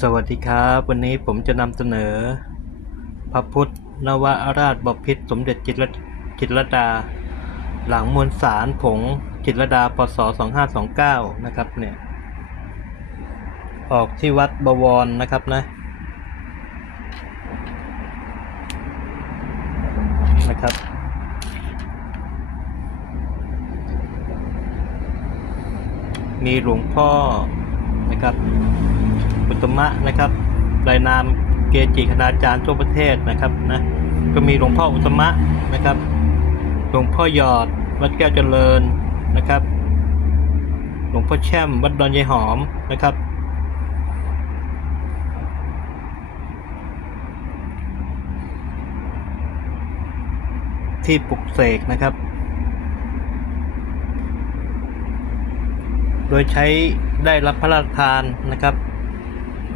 สวัสดีครับ วันนี้ผมจะนำเสนอ พระพุทธนวราชบพิตรสมเด็จจิตรจิตรลดา หลังมวลสารผงจิตรลดาปศ2529 นะครับเนี่ยออกที่วัดบวรนะครับนะนะครับมีหลวงพ่อนะครับ อุตมะนะครับรายนามเกจิคณาจารย์ทั่วประเทศนะครับนะก็มีหลวงพ่ออุตตมะนะครับหลวงพ่อหยอดวัดแก้วเจริญนะครับ หลวงพ่อแช่มวัดดอนยายหอมนะครับที่ปลุกเสกนะครับ โดยใช้ได้รับพระราชทานนะครับ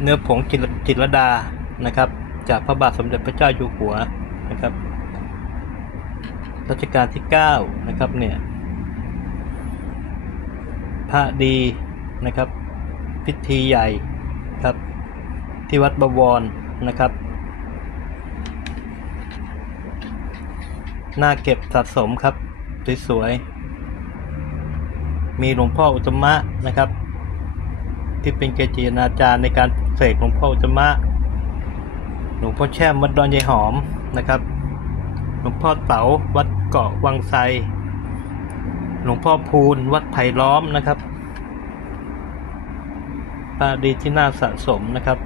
เนื้อผงจิตรจิตรดานะครับ จากพระบาทสมเด็จพระเจ้าอยู่หัวนะครับรัชกาลที่ 9 นะครับเนี่ยพระดีนะครับ พิธีใหญ่ครับ ที่วัดบวรนะครับ น่าเก็บสะสมครับ สวยๆมีหลวงพ่ออุตมะนะครับ ที่เป็นเกจิอาจารย์ในการเสกหลวงพ่ออุตมะหลวงพ่อแช่มวัดดอนยายหอมนะครับ หลวงพ่อเต๋าวัดเกาะวังไซหลวงพ่อพูนวัดไผ่ล้อมนะครับพระดีที่น่าสะสมนะครับ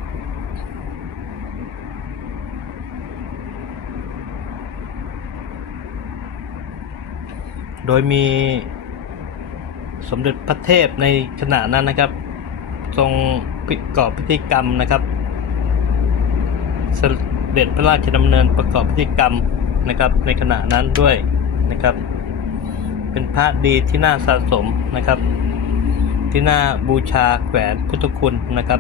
โดยมีสมเด็จพระเทพในขณะนั้นนะครับ ทรงประกอบพิธีกรรมนะครับ เสด็จพระราชดำเนินประกอบพิธีกรรมนะครับ ในขณะนั้นด้วยนะครับ เป็นพระดีที่น่าสะสมนะครับ ที่น่าบูชาแขวนพุทธคุณนะครับ